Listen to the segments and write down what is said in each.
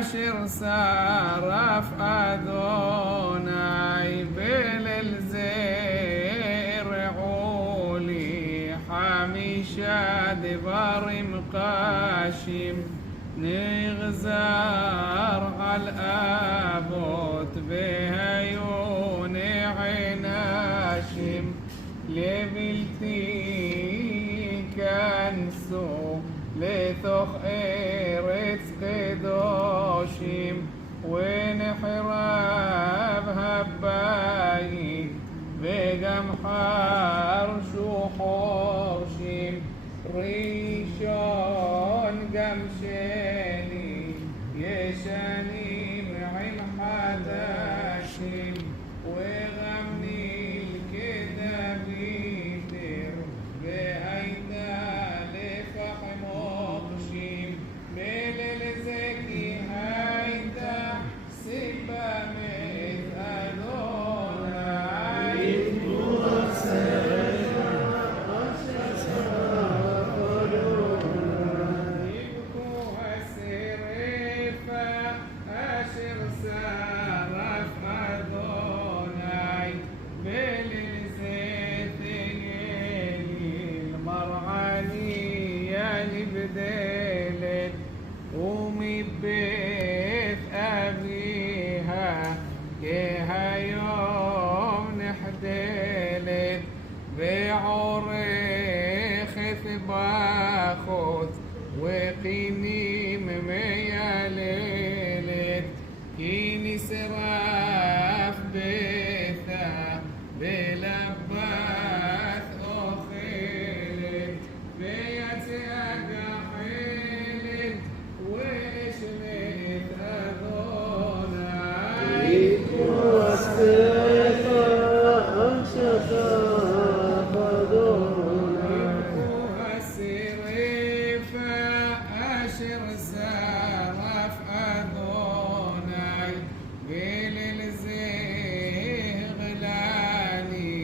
אשר שרף אדוני בליל זה הראו לי 5 דברים קשים נגזר על אבות והיו נענשים לבלתי כנסו לתוך ארץ קדושים ונחרב הבית וגם חרשו חורשים ראשון גם שני ישנים עם חדשים וגם נלכדה ביתר והייתה לפחם מוקשים בליל זה כי הייתה סיבה מאת אדוני יבכו השרפה אשר שרף אדוני בליל זה תהיל מרעניה נבדלת ומבית אביה כהיום נחדלת ועורכת בחוץ וקינים מייללת כי נשרף ביתה בלבת אוכלת ויצאה גחלת ואשמת אדוני יבכו השרפה אשר שרף אדוני בליל זה הגלני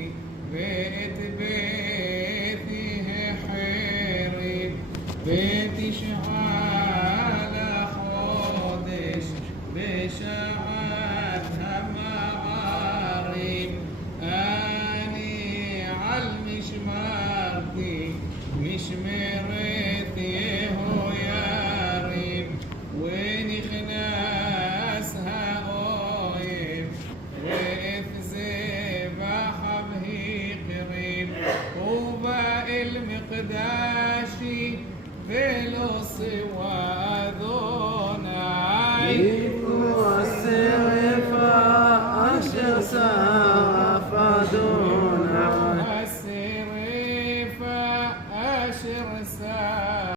ואת ביתי החריב ב9 לחודש בשעת המעריב אני על משמרתי משמרת יהויריב ונכנס האויב ואת זבחיו הקריב ובא אל מקדשי ולא סיwa אדוני